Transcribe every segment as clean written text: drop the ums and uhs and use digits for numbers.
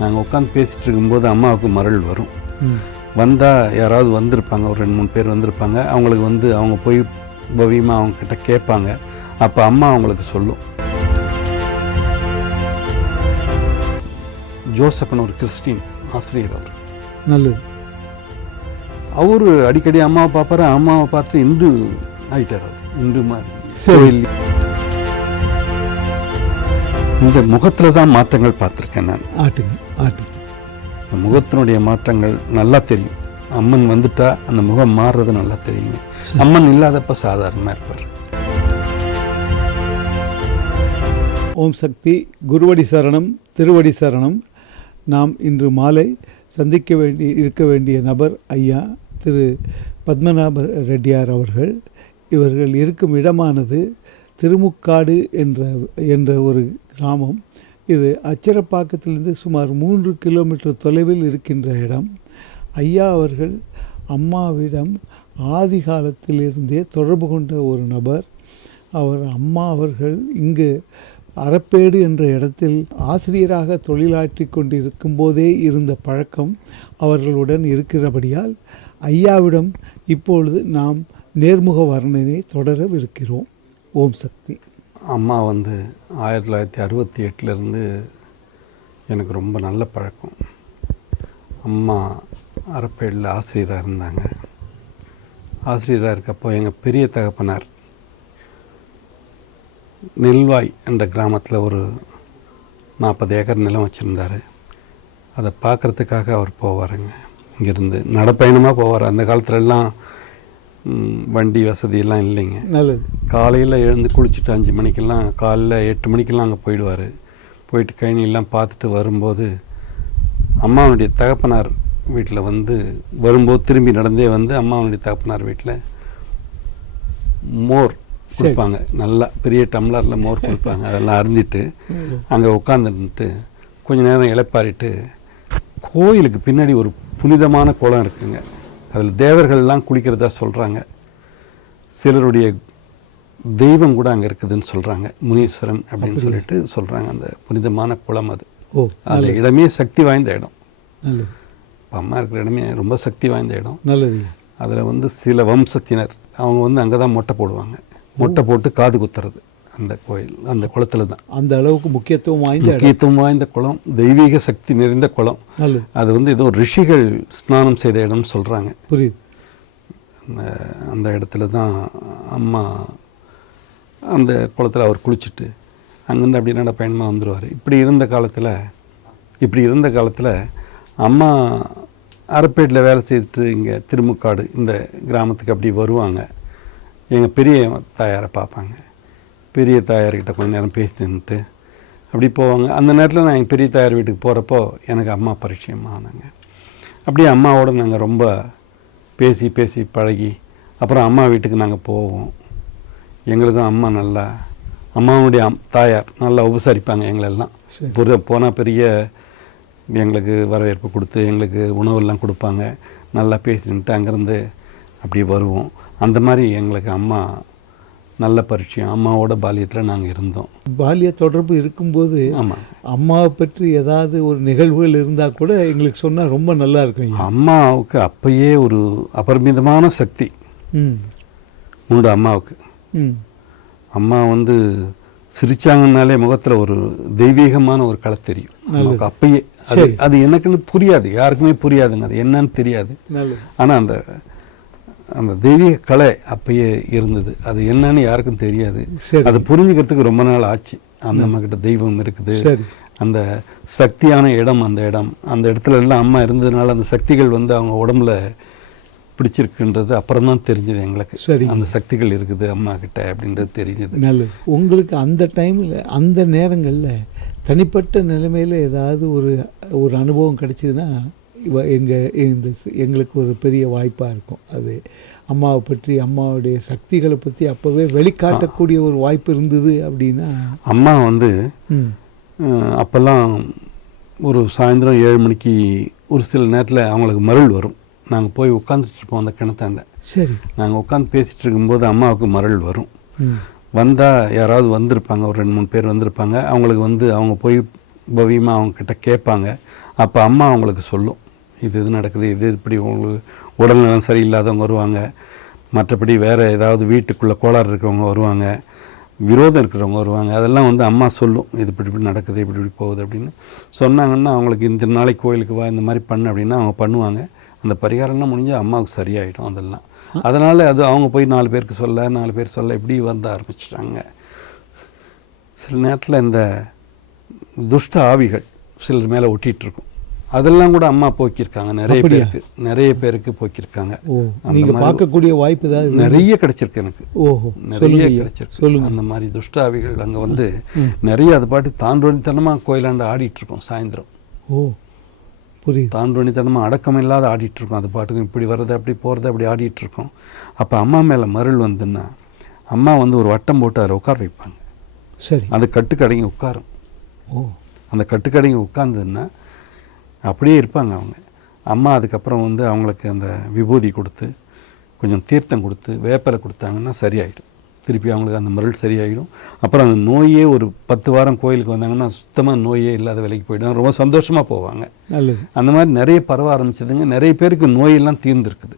நாங்கள் உட்காந்து பேசிகிட்டு இருக்கும்போது அம்மாவுக்கு மரல் வரும். வந்தால் யாராவது வந்திருப்பாங்க, ஒரு 2-3 பேர் வந்திருப்பாங்க. அவங்களுக்கு வந்து அவங்க போய் பவியமாக அவங்கக்கிட்ட கேட்பாங்க. அப்போ அம்மா அவங்களுக்கு சொல்லும். ஜோசப்னு ஒரு கிறிஸ்டின் ஆசிரியர், அவர் நல்லது. அவர் அடிக்கடி அம்மாவை பார்ப்பாரு. அம்மாவை பார்த்துட்டு இந்து ஆகிட்டார். அவர் இந்து மாதிரி. சரி. இந்த முகத்தில் தான் மாற்றங்கள் பார்த்துருக்கேன் நான். இந்த முகத்தினுடைய மாற்றங்கள் நல்லா தெரியும். அம்மன் வந்துட்டா அந்த முகம் மாறுறது நல்லா தெரியுங்க. அம்மன் இல்லாதப்ப சாதாரணமாக இருப்பார். ஓம் சக்தி. குருவடி சரணம், திருவடி சரணம். நாம் இன்று மாலை இருக்க வேண்டிய நபர் ஐயா திரு பத்மநாப ரெட்டியார் அவர்கள். இவர்கள் இருக்கும் இடமானது திருமுக்காடு என்ற ஒரு கிராமம். இது அச்சரப்பாக்கத்திலிருந்து சுமார் 3 கிலோமீட்டர் தொலைவில் இருக்கின்ற இடம். ஐயா அவர்கள் அம்மாவிடம் ஆதி காலத்திலிருந்தே தொடர்பு கொண்ட ஒரு நபர். அம்மா அவர்கள் இங்கு அரப்பேடு என்ற இடத்தில் ஆசிரியராக தொழிலாற்றி கொண்டிருக்கும் போதே இருந்த பழக்கம் அவர்களுடன் இருக்கிறபடியால் ஐயாவிடம் இப்பொழுது நாம் நேர்முக வர்ணனை தொடரவிருக்கிறோம். ஓம் சக்தி. அம்மா வந்து 1968 எனக்கு ரொம்ப நல்ல பழக்கம். அம்மா அரப்பேடில் ஆசிரியராக இருந்தாங்க. ஆசிரியராக இருக்கப்போ எங்கள் பெரிய தகப்பனார் நெல்வாய் என்ற கிராமத்தில் ஒரு 40 ஏக்கர் நிலம் வச்சுருந்தார். அதை பார்க்குறதுக்காக அவர் போவாருங்க. இங்கேருந்து நடப்பயணமாக போவார். அந்த காலத்துலலாம் வண்டி வசதியெல்லாம் இல்லைங்க. நல்லது. காலையில் எழுந்து குளிச்சுட்டு 5 மணிக்கெல்லாம், காலையில் 8 மணிக்கெல்லாம் அங்கே போயிடுவார். போயிட்டு கழனியெல்லாம் பார்த்துட்டு வரும்போது அம்மாவனுடைய தகப்பனார் வீட்டில் வரும்போது திரும்பி நடந்தே அம்மாவனுடைய தகப்பனார் வீட்டில் மோர் கொடுப்பாங்க. நல்லா பெரிய டம்ளரில் மோர் கொடுப்பாங்க. அதெல்லாம் அருந்திட்டு அங்கே உட்காந்துட்டு கொஞ்சம் நேரம் இளைப்பாரிட்டு, கோயிலுக்கு பின்னாடி ஒரு புனிதமான குளம் இருக்குங்க. அதில் தேவர்கள்லாம் குளிக்கிறதா சொல்கிறாங்க. சிலருடைய தெய்வம் கூட அங்கே இருக்குதுன்னு சொல்கிறாங்க. முனீஸ்வரன் அப்படின்னு சொல்லிட்டு சொல்கிறாங்க. அந்த புனிதமான குளம் அது. அந்த இடமே சக்தி வாய்ந்த இடம். இப்போ அம்மா இருக்கிற இடமே ரொம்ப சக்தி வாய்ந்த இடம். நல்லது. அதில் சில வம்சத்தினர் அவங்க அங்கே தான் மொட்டை போடுவாங்க. மொட்டை போட்டு காது குத்துறது அந்த கோயில், அந்த குளத்தில் தான். அந்த அளவுக்கு முக்கியத்துவம் வாய்ந்த குளம், தெய்வீக சக்தி நிறைந்த குளம். அது ஏதோ ரிஷிகள் ஸ்நானம் செய்த இடம்னு சொல்கிறாங்க. புரியுது. அந்த இடத்துல தான் அம்மா அந்த குளத்தில் அவர் குளிச்சுட்டு அங்கேருந்து அப்படி பயணமாக வந்துடுவார். இப்படி இருந்த காலத்தில் அம்மா அரப்பேட்டில் வேலை செய்துட்டு இங்கே திருமுக்காடு இந்த கிராமத்துக்கு அப்படி வருவாங்க. எங்கள் பெரிய தாயாரை பார்ப்பாங்க. பெரிய தாயார்கிட்ட கொஞ்ச நேரம் பேசிட்டு நின்றுட்டு அப்படி போவாங்க. அந்த நேரத்தில் நான் எங்கள் பெரிய தாயார் வீட்டுக்கு போகிறப்போ எனக்கு அம்மா பரிச்சயமானாங்க. அப்படியே அம்மாவோடு நாங்கள் ரொம்ப பேசி பழகி அப்புறம் அம்மா வீட்டுக்கு நாங்கள் போவோம். எங்களுக்கும் அம்மாவுடைய தாயார் நல்லா உபசரிப்பாங்க எங்களெல்லாம். போனால் பெரிய எங்களுக்கு வரவேற்பு கொடுத்து எங்களுக்கு உணவெல்லாம் கொடுப்பாங்க. நல்லா பேசிட்டு அங்கேருந்து அப்படியே வருவோம். அந்த மாதிரி எங்களுக்கு அம்மா நல்ல பரிச்சயம். அம்மாவோட பால்யத்தில் நாங்கள் இருந்தோம். பால்ய தொடர்பு இருக்கும்போது ஆமாம், அம்மாவை பற்றி ஏதாவது ஒரு நிகழ்வுகள் இருந்தால் கூட எங்களுக்கு சொன்னால் ரொம்ப நல்லா இருக்கும். அம்மாவுக்கு அப்பயே ஒரு அபரிமிதமான சக்தி உண்டு அம்மாவுக்கு. அம்மா சிரிச்சாங்கன்னாலே முகத்தில் ஒரு தெய்வீகமான ஒரு கலை தெரியும் நமக்கு அப்பயே. அது எனக்குன்னு புரியாது, யாருக்குமே புரியாதுங்க, அது என்னன்னு தெரியாது. ஆனால் அந்த தெய்வீக கலை அப்பயே இருந்தது. அது என்னன்னு யாருக்கும் தெரியாது. அது புரிஞ்சுக்கிறதுக்கு ரொம்ப நாள் ஆச்சு. அந்த அம்மா கிட்ட தெய்வம் இருக்குது, அந்த சக்தியான இடம், அந்த இடத்துல எல்லாம் அம்மா இருந்ததுனால அந்த சக்திகள் அவங்க உடம்புல பிடிச்சிருக்குன்றது அப்புறம் தான் தெரிஞ்சது எங்களுக்கு. அந்த சக்திகள் இருக்குது அம்மா கிட்ட அப்படின்றது தெரிஞ்சது. நல்லது. உங்களுக்கு அந்த டைமில், அந்த நேரங்களில் தனிப்பட்ட நிலைமையில் ஏதாவது ஒரு அனுபவம் கிடைச்சிதுன்னா எங்களுக்கு ஒரு பெரிய வாய்ப்பாக இருக்கும். அது அம்மாவை பற்றி, அம்மாவுடைய சக்திகளை பற்றி அப்போவே வெளிக்காட்டக்கூடிய ஒரு வாய்ப்பு இருந்தது அப்படின்னா. அம்மா அப்போல்லாம் ஒரு சாயந்தரம் 7 மணிக்கு ஒரு சில நேரத்தில் அவங்களுக்கு மருள் வரும். நாங்கள் போய் உட்காந்துட்டு இருப்போம் அந்த கிணத்தாண்ட. சரி. நாங்கள் உட்காந்து பேசிகிட்டு இருக்கும்போது அம்மாவுக்கு மருள் வரும். வந்தால் யாராவது வந்திருப்பாங்க, ஒரு 2-3 பேர் வந்திருப்பாங்க. அவங்களுக்கு அவங்க போய் பவியமாக அவங்கக்கிட்ட கேட்பாங்க. அப்போ அம்மா அவங்களுக்கு சொல்லும், இது நடக்குது, இது இப்படி உங்களுக்கு உடல்நலம் சரியில்லாதவங்க வருவாங்க, மற்றபடி வேறு ஏதாவது வீட்டுக்குள்ளே கோளாறு இருக்கிறவங்க வருவாங்க, விரோதம் இருக்கிறவங்க வருவாங்க, அதெல்லாம் வந்து அம்மா சொல்லும், இது இப்படி நடக்குது, இப்படி போகுது அப்படின்னு சொன்னாங்கன்னா அவங்களுக்கு இந்த நாளைக்கு கோயிலுக்கு வா, இந்த மாதிரி பண்ணு அப்படின்னா அவங்க பண்ணுவாங்க. அந்த பரிகாரம்லாம் முடிஞ்சால் அம்மாவுக்கு சரியாயிடும் அதெல்லாம். அதனால் அது அவங்க போய் 4 பேருக்கு சொல்ல, 4 பேர் சொல்ல இப்படி வந்து ஆரம்பிச்சிட்டாங்க. சில நேரத்தில் இந்த துஷ்ட ஆவிகள் சிலர் மேலே ஒட்டிகிட்ருக்கும், அதெல்லாம் கூட அம்மா போக்கியிருக்காங்க. நிறைய பேருக்கு போக்கியிருக்காங்க. நீங்கள் பார்க்கக்கூடிய வாய்ப்பு ஏதாவது நிறைய கிடைச்சிருக்கு எனக்கு. ஓஹோ, நிறைய கிடைச்சிருக்கு. சொல்லுங்க. அந்த மாதிரி துஷ்ட ஆவிகள் அங்கே வந்து நிறைய அது பாட்டு தாண்டோனித்தனமாக கோயிலாண்டு ஆடிட்டுருக்கோம். சாயந்தரம் புரியுது, தாண்டோனித்தனமாக அடக்கம் இல்லாத ஆடிட்டுருக்கோம். அது பாட்டுக்கும் இப்படி வர்றது அப்படி போகிறது அப்படி ஆடிட்டுருக்கோம். அப்போ அம்மா மேலே மருள் வந்துன்னா அம்மா வந்து ஒரு வட்டம் போட்டு அதில் உட்கார வைப்பாங்க. சரி, அந்த கட்டுக்கடங்கி உட்காரும். அந்த கட்டுக்கடங்கி உட்கார்ந்ததுன்னா அப்படியே இருப்பாங்க அவங்க. அம்மா அதுக்கப்புறம் வந்து அவங்களுக்கு அந்த விபூதி கொடுத்து கொஞ்சம் தீர்த்தம் கொடுத்து வேப்பலை கொடுத்தாங்கன்னா சரியாயிடும். திருப்பி அவங்களுக்கு அந்த மருள் சரியாயிடும். அப்புறம் அந்த நோயே ஒரு 10 வாரம் கோயிலுக்கு வந்தாங்கன்னா சுத்தமாக நோயே இல்லாத விலைக்கு போயிடும். ரொம்ப சந்தோஷமாக போவாங்க. நல்லது. அந்த மாதிரி நிறைய பரவ ஆரம்பிச்சதுங்க. நிறைய பேருக்கு நோயெல்லாம் தீர்ந்துருக்குது.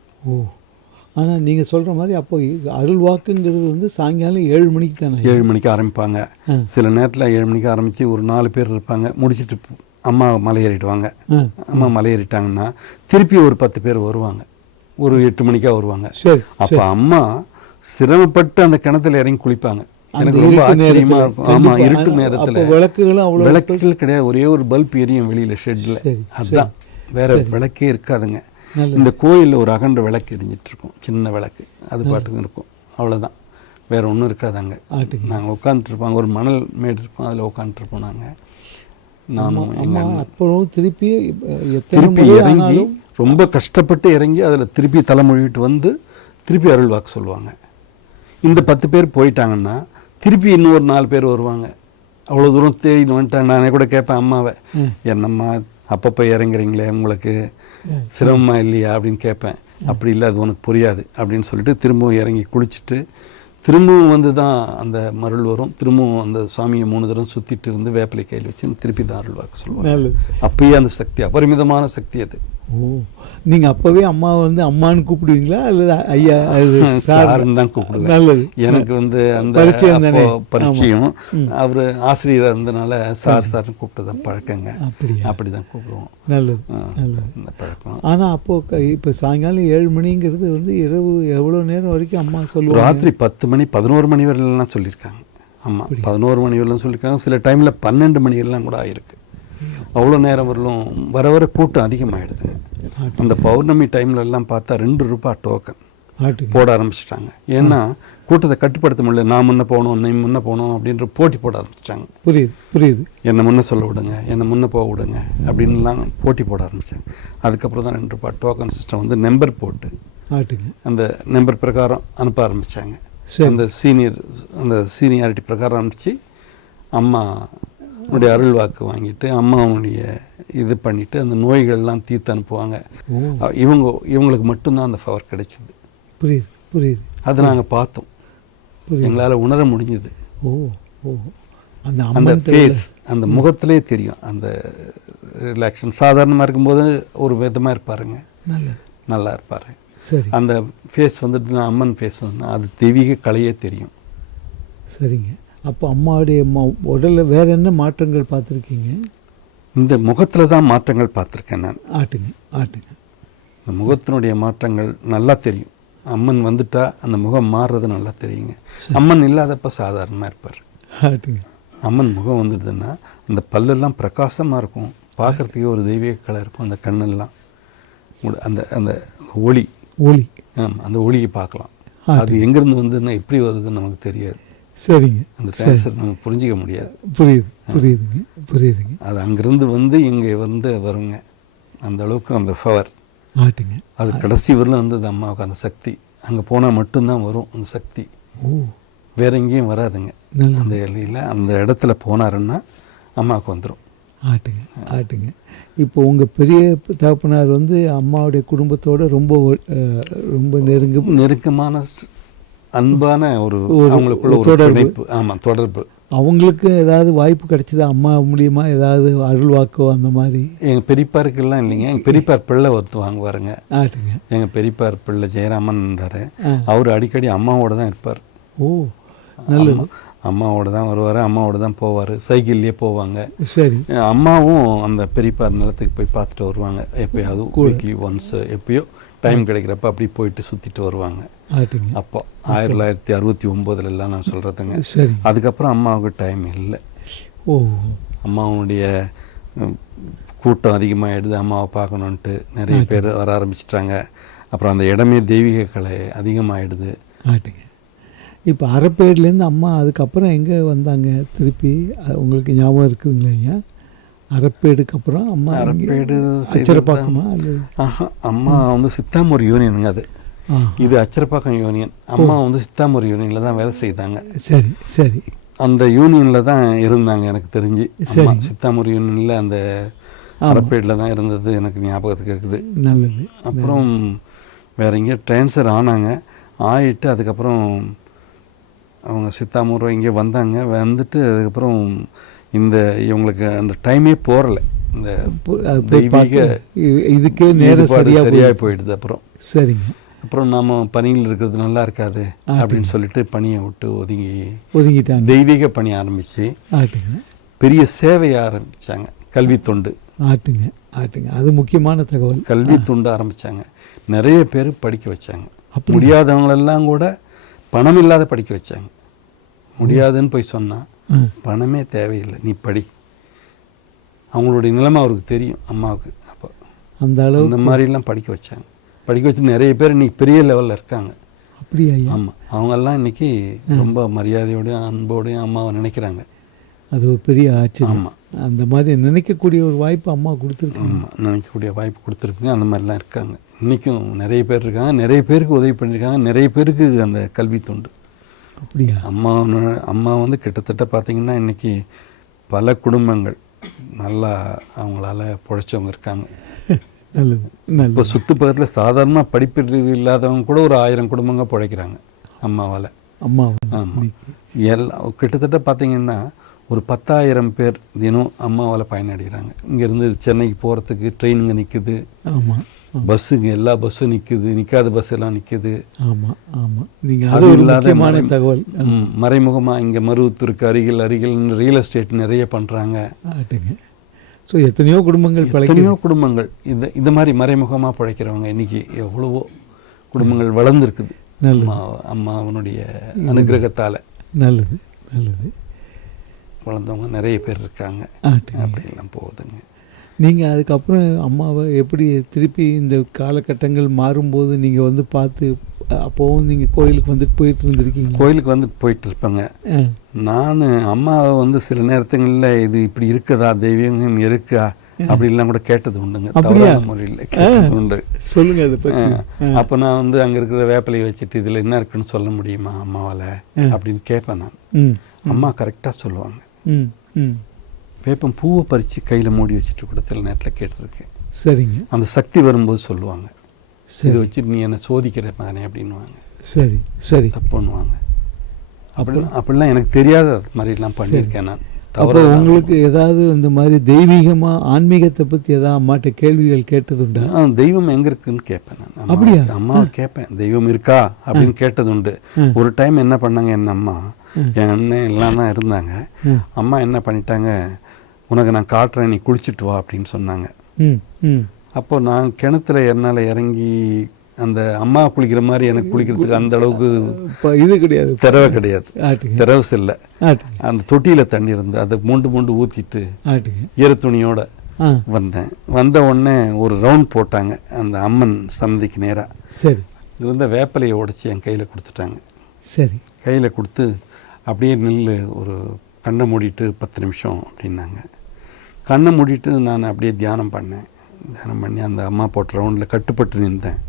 ஆனால் நீங்கள் சொல்கிற மாதிரி அப்போ அருள் வாக்குங்கிறது வந்து சாயங்காலம் 7 மணிக்கு தானே? 7 மணிக்கு ஆரம்பிப்பாங்க. சில நேரத்தில் 7 மணிக்கு ஆரம்பித்து ஒரு 4 பேர் இருப்பாங்க. முடிச்சுட்டு அம்மா மலையேறிடுவாங்க. அம்மா மலையேறிட்டாங்கன்னா திருப்பி ஒரு 10 பேர் வருவாங்க. ஒரு 8 மணிக்காக வருவாங்க. அப்போ அம்மா சிரமப்பட்டு அந்த கிணத்துல இறங்கி குளிப்பாங்க. எனக்கு ரொம்ப ஆச்சரியமாக இருக்கும். ஆமாம், இருட்டு நேரத்தில் விளக்குகள் கிடையாது, ஒரே ஒரு பல்ப் எரியும் வெளியில் ஷெட்டில். அதுதான், வேற விளக்கே இருக்காதுங்க. இந்த கோயிலில் ஒரு அகன்ற விளக்கு எரிஞ்சிட்டு இருக்கும், சின்ன விளக்கு, அது பாட்டுக்கு இருக்கும், அவ்வளோதான், வேற ஒன்றும் இருக்காது. அங்கே நாங்கள் உட்காந்துருப்பாங்க, ஒரு மணல் மேடு இருக்கும், அதில் உட்காந்துருப்போம் நாங்கள். நானும் அப்புறம் திருப்பி இறங்கி ரொம்ப கஷ்டப்பட்டு இறங்கி அதில் திருப்பி தலைமொழிட்டு வந்து திருப்பி அருள் வாக்கு சொல்லுவாங்க. இந்த 10 பேர் போயிட்டாங்கன்னா திருப்பி இன்னொரு 4 பேர் வருவாங்க. அவ்வளோ தூரம் தேடின்னு வந்துட்டாங்க. நானே கூட கேட்பேன் அம்மாவை, என்னம்மா அப்பப்போ இறங்குறீங்களே, உங்களுக்கு சிரமமா இல்லையா அப்படின்னு கேட்பேன். அப்படி இல்லை, அது உனக்கு புரியாது அப்படின்னு சொல்லிட்டு திரும்பவும் இறங்கி குளிச்சுட்டு திரும்பவும் வந்து தான் அந்த மருள் வரும். திரும்பவும் அந்த சுவாமியை 3 தடவை சுற்றிட்டு இருந்து வேப்பிலை கையில் வச்சு திருப்பி தான் அருள் வாக்கு சொல்லுவாங்க. அப்பயே அந்த சக்தி, அபரிமிதமான சக்தி அது. நீங்கள் அப்போவே அம்மா வந்து அம்மான்னு கூப்பிடுவீங்களா அல்லது ஐயா சாருன்னு தான் கூப்பிடுவேன். நல்லது. எனக்கு வந்து அந்த பரிச்சயம், அவர் ஆசிரியராக இருந்தனால சார்னு கூப்பிட்டதான் பழக்கங்க. அப்படி தான் கூப்பிடுவோம். நல்லது, இந்த பழக்கம். ஆனால் அப்போது இப்போ சாயங்காலம் 7 மணிங்கிறது வந்து இரவு எவ்வளோ நேரம் வரைக்கும் அம்மா சொல்லுவாங்க? ராத்திரி 10 மணி 11 மணி வரலாம் சொல்லியிருக்காங்க அம்மா. 11 மணி வரலாம் சொல்லியிருக்காங்க. சில டைமில் 12 மணி வரலாம் கூட ஆயிருக்கு. அவ்வளோ நேரம் வரலும் வர வர கூட்டம் அதிகமாகிடுதுங்க. அந்த பௌர்ணமி டைம்ல எல்லாம் பார்த்தா 2 ரூபாய் டோக்கன் போட ஆரம்பிச்சிட்டாங்க. ஏன்னா கூட்டத்தை கட்டுப்படுத்த முடியல. நான் முன்ன போகணும், நீ முன்ன போகணும் அப்படின்ற போட்டி போட ஆரம்பிச்சிட்டாங்க. புரியுது. என்னை முன்ன சொல்ல விடுங்க, என்னை முன்ன போக விடுங்க அப்படின்லாம் போட்டி போட ஆரம்பித்தாங்க. அதுக்கப்புறம் தான் 2 ரூபாய் டோக்கன் சிஸ்டம் வந்து நம்பர் போட்டு அந்த நம்பர் பிரகாரம் அனுப்ப ஆரம்பித்தாங்க. அந்த சீனியாரிட்டி பிரகாரம் அனுப்பிச்சு அம்மா உடைய அருள் வாக்கு வாங்கிட்டு அம்மாவுடைய இது பண்ணிட்டு அந்த நோய்கள்லாம் தீர்த்து அனுப்புவாங்க. இவங்களுக்கு மட்டும்தான் அந்த பவர் கிடைச்சிது. புரியுது. அதை நாங்கள் பார்த்தோம், எங்களால் உணர முடிஞ்சது. அந்த ஃபேஸ், அந்த முகத்திலே தெரியும் அந்த ரிலாக்ஷன். சாதாரணமாக இருக்கும்போது ஒரு விதமாக இருப்பாருங்க, நல்லா இருப்பார். அந்த ஃபேஸ் வந்துட்டு அம்மன் ஃபேஸ் வந்து அது தெய்வீக கலையே தெரியும். சரிங்க. அப்போ அம்மாவுடைய உடலில் வேறு என்ன மாற்றங்கள் பார்த்துருக்கீங்க? இந்த முகத்தில் தான் மாற்றங்கள் பார்த்துருக்கேன் நான். ஆட்டுங்க. இந்த முகத்தினுடைய மாற்றங்கள் நல்லா தெரியும். அம்மன் வந்துட்டா அந்த முகம் மாறுறது நல்லா தெரியுங்க. அம்மன் இல்லாதப்ப சாதாரணமாக இருப்பார். அம்மன் முகம் வந்துடுதுன்னா அந்த பல்லெல்லாம் பிரகாசமாக இருக்கும், பார்க்குறதுக்கே ஒரு தெய்வீக கலை இருக்கும். அந்த கண்ணெல்லாம் அந்த அந்த ஒளி, ஆமாம், அந்த ஒளியை பார்க்கலாம். அது எங்கேருந்து வந்துன்னா எப்படி வருதுன்னு நமக்கு தெரியாது. சரிங்க. அந்த ட்ரான்ஸ்ஃபர் நம்ம புரிஞ்சிக்க முடியாது. புரியுதுங்க. அது அங்கேருந்து வந்து இங்கே வந்து வருங்க. அந்த அளவுக்கு அந்த பவர். அது கடைசி வரலும் வந்து அந்த அம்மாவுக்கு அந்த சக்தி அங்கே போனால் மட்டும்தான் வரும். அந்த சக்தி வேற எங்கேயும் வராதுங்க. அந்த எல்லையில் அந்த இடத்துல போனாருன்னா அம்மாவுக்கு வந்துடும். ஆட்டுங்க. இப்போ உங்கள் பெரிய தகப்பனார் வந்து அம்மாவுடைய குடும்பத்தோட ரொம்ப நெருக்கமான அன்பான ஒரு அவங்களுக்குள்ள ஒரு பிணைப்பு. ஆமாம், தொடர்பு. அவங்களுக்கு ஏதாவது வாய்ப்பு கிடைச்சதா அம்மா மூலியமா ஏதாவது அருள் வாக்கோ அந்த மாதிரி? எங்கள் பெரியப்பாருக்கெல்லாம் இல்லைங்க. எங்கள் பெரியப்பார் பிள்ளை ஒருத்தர் வாங்குவாருங்க. ஆட்டுங்க. எங்கள் பெரியப்பார் பிள்ளை ஜெயராமன் இருந்தார். அவர் அடிக்கடி அம்மாவோட தான் இருப்பார். ஓ, நல்லது. அம்மாவோட தான் வருவார், அம்மாவோட தான் போவார், சைக்கிள்லேயே போவாங்க. சரி. அம்மாவும் அந்த பெரியப்பார் நிலத்துக்கு போய் பார்த்துட்டு வருவாங்க. எப்போயாவது வீக்லி ஒன்ஸ் எப்பயோ டைம் கிடைக்கிறப்ப அப்படி போயிட்டு சுற்றிட்டு வருவாங்க. ஆட்டுங்க. அப்போ 1969 நான் சொல்கிறதுங்க. சரி. அதுக்கப்புறம் அம்மாவுக்கு டைம் இல்லை. ஓ. அம்மாவுடைய கூட்டம் அதிகமாகிடுது. அம்மாவை பார்க்கணுன்ட்டு நிறைய பேர் வர ஆரம்பிச்சிட்டாங்க. அப்புறம் அந்த இடமே தெய்வீக கலை அதிகமாகிடுது. ஆட்டுங்க. இப்போ அரைப்பேடுலேருந்து அம்மா அதுக்கப்புறம் எங்கே வந்தாங்க திருப்பி? உங்களுக்கு ஞாபகம் இருக்குதுங்களா ஐயா? அரைப்பேடுக்கு அப்புறம் அம்மா அரைப்பேடு அச்சரப்பாக்கமா அல்லது? அம்மா வந்து சித்தாமூர் யூனியனுங்க. அது இது அச்சரப்பாக்கம் யூனியன். அம்மா வந்து சித்தாமூர் யூனியனில் தான் வேலை செய்தாங்க. சரி சரி. அந்த யூனியனில் தான் இருந்தாங்க எனக்கு தெரிஞ்சு. சித்தாமூர் யூனியனில் அந்த அரைப்பேடில் தான் இருந்தது எனக்கு ஞாபகத்துக்கு இருக்குது. நல்லது. அப்புறம் வேற எங்கேயோ ட்ரான்ஸ்ஃபர் ஆனாங்க. ஆகிட்டு அதுக்கப்புறம் அவங்க சித்தாமூர் இங்கே வந்தாங்க. வந்துட்டு அதுக்கப்புறம் இவங்களுக்கு அந்த டைமே போறல. இந்த தெய்வீக இதுக்கே நேரம் சரியாக போயிடுது. அப்புறம் சரிங்க. அப்புறம் நாம பணியில் இருக்கிறது நல்லா இருக்காது அப்படின்னு சொல்லிட்டு பணியை விட்டு ஒதுங்கிட்டாங்க. தெய்வீக பணி ஆரம்பிச்சு பெரிய சேவையை ஆரம்பிச்சாங்க. கல்வி தொண்டு. ஆட்டுங்க ஆட்டுங்க. அது முக்கியமான தகவல். கல்வி தொண்டு ஆரம்பிச்சாங்க. நிறைய பேர் படிக்க வச்சாங்க. முடியாதவங்களெல்லாம் கூட பணம் இல்லாத படிக்க வச்சாங்க. முடியாதுன்னு போய் சொன்னா பணமே தேவையில்லை, நீ படி. அவங்களுடைய நிலைமை அவருக்கு தெரியும் அம்மாவுக்கு. அப்போ அந்த அளவு இந்த மாதிரிலாம் படிக்க வச்சாங்க. படிக்க வச்சு நிறைய பேர் இன்னைக்கு பெரிய லெவலில் இருக்காங்க. அப்படியா? ஆமாம். அவங்கெல்லாம் இன்னைக்கு ரொம்ப மரியாதையோடையும் அன்போடையும் அம்மாவை நினைக்கிறாங்க. அது ஒரு பெரிய ஆச்சரியம். ஆமாம். அந்த மாதிரி நினைக்கக்கூடிய ஒரு வாய்ப்பு அம்மா கொடுத்துருக்காங்க. ஆமாம், நினைக்கக்கூடிய வாய்ப்பு கொடுத்துருக்குங்க. அந்த மாதிரிலாம் இருக்காங்க. இன்றைக்கும் நிறைய பேர் இருக்காங்க. நிறைய பேருக்கு உதவி பண்ணியிருக்காங்க. நிறைய பேருக்கு அந்த கல்வி தொண்டு. அப்படியா? அம்மா வந்து கிட்டத்தட்ட பார்த்திங்கன்னா இன்றைக்கி பல குடும்பங்கள் நல்லா அவங்களால பிழைச்சவங்க இருக்காங்க. நல்லது. இப்போ சுற்று பக்கத்தில் சாதாரணமாக படிப்பறிவு இல்லாதவங்க கூட ஒரு 1000 குடும்பங்கள் பிழைக்கிறாங்க அம்மாவால். ஆமாம். கிட்டத்தட்ட பார்த்திங்கன்னா ஒரு 10,000 பேர் தினம் அம்மாவால் பயனடைகிறாங்க. இங்கேருந்து சென்னைக்கு போகிறதுக்கு ட்ரெயினுங்க நிற்குது. ஆமாம். பஸ்ஸுங்க எல்லா பஸ்ஸும் நிற்குது. நிற்காத பஸ் எல்லாம் நிற்குது. ஆமாம் ஆமாம். நீங்கள் அது இல்லாத தகவல் மறைமுகமாக இங்கே மருவத்தூருக்கு அருகில் ரியல் எஸ்டேட் நிறைய பண்ணுறாங்க. ஆட்டுங்க. ஸோ எத்தனையோ குடும்பங்கள் இந்த மாதிரி மறைமுகமாக பிழைக்கிறவங்க இன்றைக்கி எவ்வளவோ குடும்பங்கள் வளர்ந்துருக்குது அம்மாவனுடைய அனுகிரகத்தால். நல்லது நல்லது. வளர்ந்தவங்க நிறைய பேர் இருக்காங்க. அப்படிலாம் போகுதுங்க. நீங்கள் அதுக்கப்புறம் அம்மாவை எப்படி திருப்பி இந்த காலகட்டங்கள் மாறும்போது நீங்கள் வந்து பார்த்து அப்போவும் நீங்கள் கோயிலுக்கு வந்துட்டு போயிட்டு இருந்திருக்கீங்க? கோயிலுக்கு வந்துட்டு போயிட்டு இருப்பேங்க. நான் அம்மாவை வந்து சில நேரத்துங்களில் இது இப்படி இருக்குதா, தெய்வம் இருக்கா அப்படின்லாம் கூட கேட்டது உண்டுங்க. தவறான முறையில் கேட்டது உண்டு. சொல்லுங்க அதை பற்றி. அப்போ நான் வந்து அங்கே இருக்கிற வேப்பிலையை வச்சுட்டு இதில் என்ன இருக்குன்னு சொல்ல முடியுமா அம்மாவால் அப்படின்னு கேட்பேன் நான். அம்மா கரெக்டாக சொல்லுவாங்க. வேப்பம் பூவை பறித்து கையில் மூடி வச்சுட்டு கூட சில நேரத்தில் கேட்டிருக்கேன். சரிங்க. அந்த சக்தி வரும்போது சொல்லுவாங்க, இதை வச்சுட்டு நீ என்னை சோதிக்கிற மகனே அப்படின்வாங்க. சரி சரி. தப்புன்னுவாங்க. அப்படிலாம் எனக்கு தெரியாத மாதிரிலாம் பண்ணியிருக்கேன் நான். அப்போ உங்களுக்கு ஏதாவது இந்த மாதிரி தெய்வீகமாக ஆன்மீகத்தை பற்றி ஏதாவது அம்மாட்ட கேள்விகள் கேட்டதுண்டா? தெய்வம் எங்கே இருக்குன்னு கேட்பேன் நான். அப்படியா? அம்மாவை கேட்பேன், தெய்வம் இருக்கா அப்படின்னு கேட்டது உண்டு. ஒரு டைம் என்ன பண்ணாங்க, என் அம்மா என் அண்ணன் எல்லாம் தான் இருந்தாங்க. அம்மா என்ன பண்ணிட்டாங்க, உனக்கு நான் காட்டுறேன், நீ குளிச்சுட்டு வா அப்படின்னு சொன்னாங்க. அப்போ நான் கிணத்துல என்னால் இறங்கி அந்த அம்மா குளிக்கிற மாதிரி எனக்கு குளிக்கிறதுக்கு அந்த அளவுக்கு இது கிடையாது, திறவை கிடையாது, திறவஸ் இல்லை. அந்த தொட்டியில் தண்ணி இருந்து அதை மூண்டு ஊற்றிட்டு ஈர துணியோட வந்தேன். வந்த உடனே ஒரு ரவுண்ட் போட்டாங்க அந்த அம்மன் சன்னதிக்கு நேராக. சரி. இருந்த வேப்பலையை உடைச்சி என் கையில் கொடுத்துட்டாங்க. சரி. கையில் கொடுத்து அப்படியே நில்லு, ஒரு கண்ணை மூடிட்டு 10 நிமிஷம் அப்படின்னாங்க. கண்ணை மூடிட்டு நான் அப்படியே தியானம் பண்ணேன். தியானம் பண்ணி அந்த அம்மா போட்ட ரவுண்டில் கட்டுப்பட்டு நின்றேன்.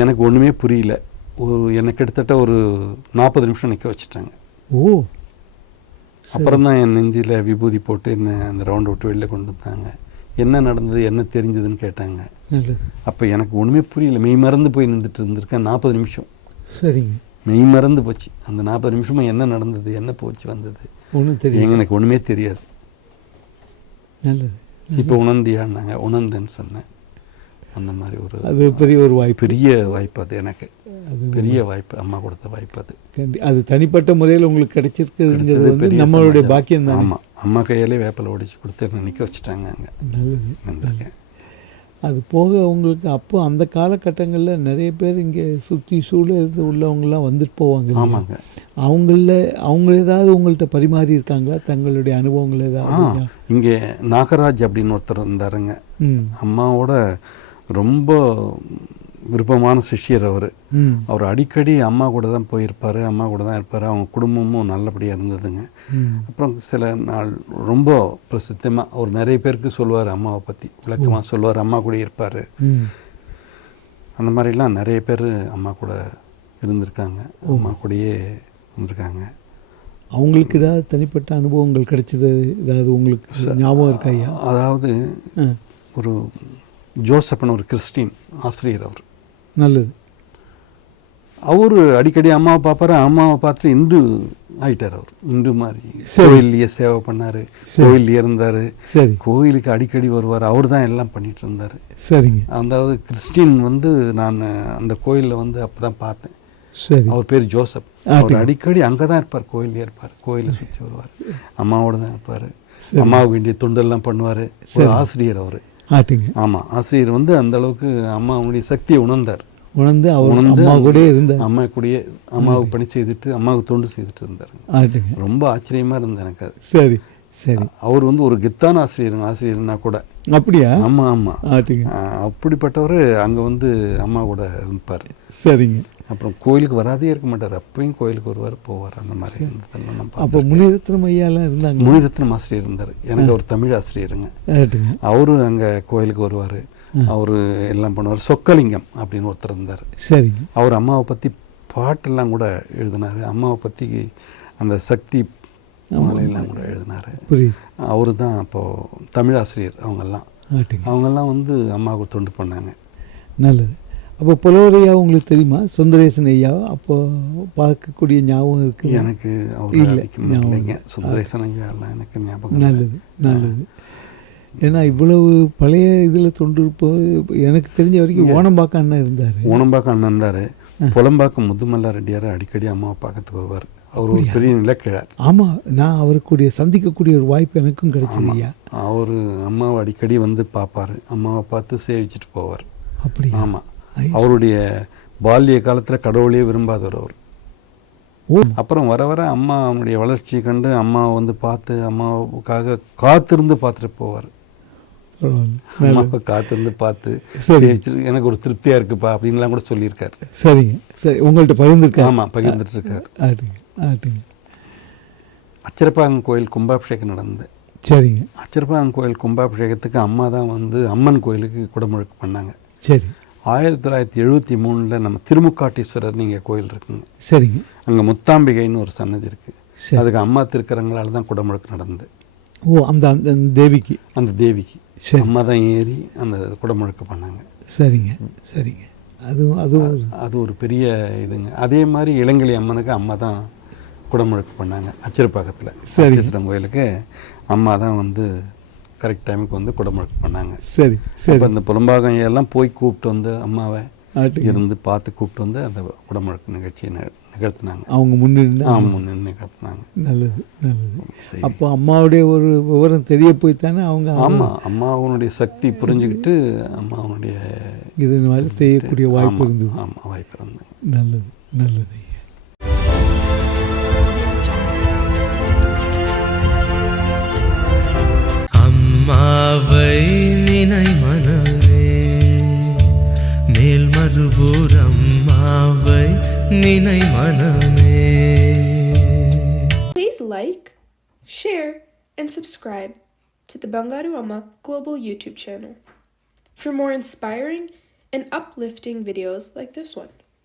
எனக்கு ஒன்றுமே புரியல. எனக்கு கிட்டத்தட்ட ஒரு 40 நிமிஷம் நிற்க வச்சுட்டாங்க. ஓ. அப்புறம் தான் என் நெஞ்சில் விபூதி போட்டு என்ன அந்த ரவுண்டை விட்டு வெளியில் கொண்டு வந்தாங்க. என்ன நடந்தது, என்ன தெரிஞ்சதுன்னு கேட்டாங்க. அப்போ எனக்கு ஒன்றுமே புரியல, மெய் மறந்து போய் நின்றுட்டு இருந்திருக்கேன் 40 நிமிஷம். சரிங்க. மெய் மறந்து போச்சு. அந்த 40 நிமிஷமும் என்ன நடந்தது, என்ன போச்சு வந்தது ஒன்றும் தெரியும். எனக்கு ஒன்றுமே தெரியாது. நல்லது. இப்போ உணர்ந்தியான்னாங்க, உணர்ந்தேன்னு சொன்னேன். அந்த மாதிரி அது பெரிய ஒரு வாய்ப்பு. பெரிய வாய்ப்பு அது எனக்கு. அது பெரிய வாய்ப்பு, அம்மா கொடுத்த வாய்ப்பு அது. அது தனிப்பட்ட முறையில் உங்களுக்கு கிடைச்சிருக்குங்கிறது வந்து நம்மளுடைய பாக்கியம் தான். ஆமாம், அம்மா கையாலே வேப்பலை ஒடிச்சு கொடுத்து நிற்க வச்சுட்டாங்க அங்கே. நல்லது. அது போக உங்களுக்கு அப்போ அந்த காலகட்டங்களில் நிறைய பேர் இங்கே சுற்றி சூழல் உள்ளவங்களாம் வந்துட்டு போவாங்க. ஆமாங்க. அவங்க ஏதாவது உங்கள்கிட்ட பரிமாறி இருக்காங்களா தங்களுடைய அனுபவங்கள் ஏதாவது? இங்கே நாகராஜ் அப்படின்னு ஒருத்தர் இருந்தாருங்க, அம்மாவோட ரொம்ப விருப்பமான சிஷ்யர் அவர். அவர் அடிக்கடி அம்மா கூட தான் போயிருப்பார், அம்மா கூட தான் இருப்பார். அவங்க குடும்பமும் நல்லபடியாக இருந்ததுங்க. அப்புறம் சில நாள் ரொம்ப பிரசித்தமாக அவர் நிறைய பேருக்கு சொல்லுவார், அம்மாவை பற்றி விளக்கமாக சொல்லுவார். அம்மா கூட இருப்பார். அந்த மாதிரிலாம் நிறைய பேர் அம்மா கூட இருந்திருக்காங்க, அம்மா கூடயே இருந்திருக்காங்க. அவங்களுக்கு ஏதாவது தனிப்பட்ட அனுபவங்கள் கிடைச்சது ஏதாவது உங்களுக்கு ஞாபகம் இருக்கா ஐயா? அதாவது ஒரு ஜோசப்னு ஒரு கிறிஸ்டின் ஆசிரியர் அவர். நல்லது. அவர் அடிக்கடி அம்மாவை பார்ப்பாரு, அம்மாவை பார்த்துட்டு இந்து ஆயிட்டார். அவர் இந்து மாதிரி கோயில்லையே சேவை பண்ணார், கோயில்லையே இருந்தார், கோயிலுக்கு அடிக்கடி வருவார். அவர் தான் எல்லாம் பண்ணிட்டு இருந்தார். சரிங்க. அதாவது கிறிஸ்டின் வந்து நான் அந்த கோயிலில் வந்து அப்போ தான் பார்த்தேன். அவர் பேர் ஜோசப். அவர் அடிக்கடி அங்கே தான் இருப்பார், கோயிலே இருப்பார், கோயிலை சுற்றி வருவார், அம்மாவோட தான் இருப்பார், அம்மாவுக்கு வேண்டிய தொண்டெல்லாம் பண்ணுவார். ஒரு ஆசிரியர் அவர். ஆமாம், ஆசிரியர் வந்து அந்த அளவுக்கு அம்மாவுடைய சக்தியை உணர்ந்தார். உணர்ந்து அம்மா கூட இருந்தார், அம்மா கூடயே அம்மாவுக்கு பணி செய்துட்டு அம்மாவுக்கு தொண்டு செய்துட்டு இருந்தார். ரொம்ப ஆச்சரியமாக இருந்தது எனக்கு அது. சரி சரி. அவர் வந்து ஒரு கெத்தான ஆசிரியர்னா கூட. அப்படியா? ஆமாம் ஆமாம், அப்படிப்பட்டவர் அங்கே வந்து அம்மா கூட இருப்பார். சரிங்க. அப்புறம் கோயிலுக்கு வராதே இருக்க மாட்டார், அப்பயும் கோயிலுக்கு வருவார் போவார். அந்த மாதிரி அப்போ முனிரத்னம் ஐயாலாம் இருந்தாங்க. முனிரத்னம் ஆசிரியர் இருந்தார். எனக்கு ஒரு தமிழ் ஆசிரியருங்க. அவரு அங்கே கோயிலுக்கு வருவார், அவரு எல்லாம் பண்ணுவார். சொக்கலிங்கம் அப்படின்னு ஒருத்தர் இருந்தார். சரி. அவர் அம்மாவை பற்றி பாட்டெல்லாம் கூட எழுதினார், அம்மாவை பற்றி அந்த சக்தி மாலையெல்லாம் கூட எழுதினார். அவரு தான் அப்போது தமிழ் ஆசிரியர். அவங்கெல்லாம் வந்து அம்மாவுக்கு தொண்டு பண்ணாங்க. நல்லது. அப்போ புலவர் ஐயா உங்களுக்கு தெரியுமா? சுந்தரேசன் ஐயா அப்போ பார்க்கக்கூடிய ஞாபகம் இருக்குது எனக்கு? அவர் இல்லைங்க, சுந்தரேசன் ஐயா எல்லாம் எனக்கு ஞாபகம். நல்லது. ஏன்னா இவ்வளவு பழைய இதில் தொண்டு எனக்கு தெரிஞ்ச வரைக்கும் ஓணம்பாக்கம் அண்ணன் இருந்தார். ஓணம்பாக்கம் அண்ணன் இருந்தார். புலம்பாக்கம் முத்துமல்லா ரெட்டியார் அடிக்கடி அம்மாவை பார்க்கறதுக்கு வருவார். அவர் ஒரு பெரிய நிலக்கிழார். ஆமாம், நான் அவருக்குடைய சந்திக்கக்கூடிய ஒரு வாய்ப்பு எனக்கும் கிடைச்சது ஐயா. அவர் அம்மாவை அடிக்கடி வந்து பார்ப்பார், அம்மாவை பார்த்து சேவிச்சுட்டு போவார். அப்படி? ஆமாம். அவருடைய பால்ய காலத்தில் கடவுளையே விரும்பாதவர் அவர். அப்புறம் வர வர அம்மா அவனுடைய வளர்ச்சியை கண்டு அம்மாவை வந்து பார்த்து அம்மாவுக்காக காத்திருந்து பார்த்துட்டு போவார். அம்மாவை காத்திருந்து பார்த்து எனக்கு ஒரு திருப்தியாக இருக்குப்பா அப்படின்லாம் கூட சொல்லியிருக்காரு. சரிங்க. சரி, உங்கள்கிட்ட பகிர்ந்துருக்காரு? ஆமாம், பகிர்ந்துட்டு இருக்காரு. அச்சரப்பாக்கம் கோயில் கும்பாபிஷேகம் நடந்தது. சரிங்க. அச்சரப்பாக்கம் கோயில் கும்பாபிஷேகத்துக்கு அம்மா தான் வந்து அம்மன் கோயிலுக்கு குடமுழுக்கு பண்ணாங்க. சரி. 1973 நம்ம திருமுக்காட்டீஸ்வரர் நீங்கள் கோயில் இருக்குங்க. சரிங்க. அங்கே முத்தாம்பிகைன்னு ஒரு சன்னதி இருக்குது. அதுக்கு அம்மா திருக்கரங்களால் தான் குடமுழுக்கு நடந்தது. ஓ, அந்த தேவிக்கு? அந்த தேவிக்கு அம்மா தான் ஏறி அந்த குடமுழுக்கு பண்ணாங்க. சரிங்க சரிங்க. அது ஒரு பெரிய இதுங்க. அதே மாதிரி இளங்கிளி அம்மனுக்கு அம்மா தான் குடமுழுக்கு பண்ணாங்க அச்சிறுப்பாக்கத்தில். அச்சீஸ்வரம் கோயிலுக்கு அம்மா தான் வந்து கரெக்ட் டைமுக்கு வந்து குடமுழுக்கு பண்ணாங்க. சரி சரி. அந்த புலம்பாகம் எல்லாம் போய் கூப்பிட்டு வந்து அம்மாவை இருந்து பார்த்து கூப்பிட்டு வந்து அந்த குடமுழுக்கு நிகழ்ச்சியை நிகழ்த்தினாங்க. அவங்க முன்னின்று நிகழ்த்தினாங்க. நல்லது. அப்போ அம்மாவுடைய ஒரு விவரம் தெரிய போய்த்தானே அவங்க? ஆமாம், அம்மாவனுடைய சக்தி புரிஞ்சுக்கிட்டு அம்மாவனுடைய இது மாதிரி செய்யக்கூடிய வாய்ப்பு இருந்தது. ஆமாம், வாய்ப்பு இருந்தது. நல்லது. அம்மாவை நினை மனமே, மேல் மருவூர் அம்மாவை நினை மனமே. Please like, share and subscribe to the Bangaru Amma Global YouTube channel for more inspiring and uplifting videos like this one.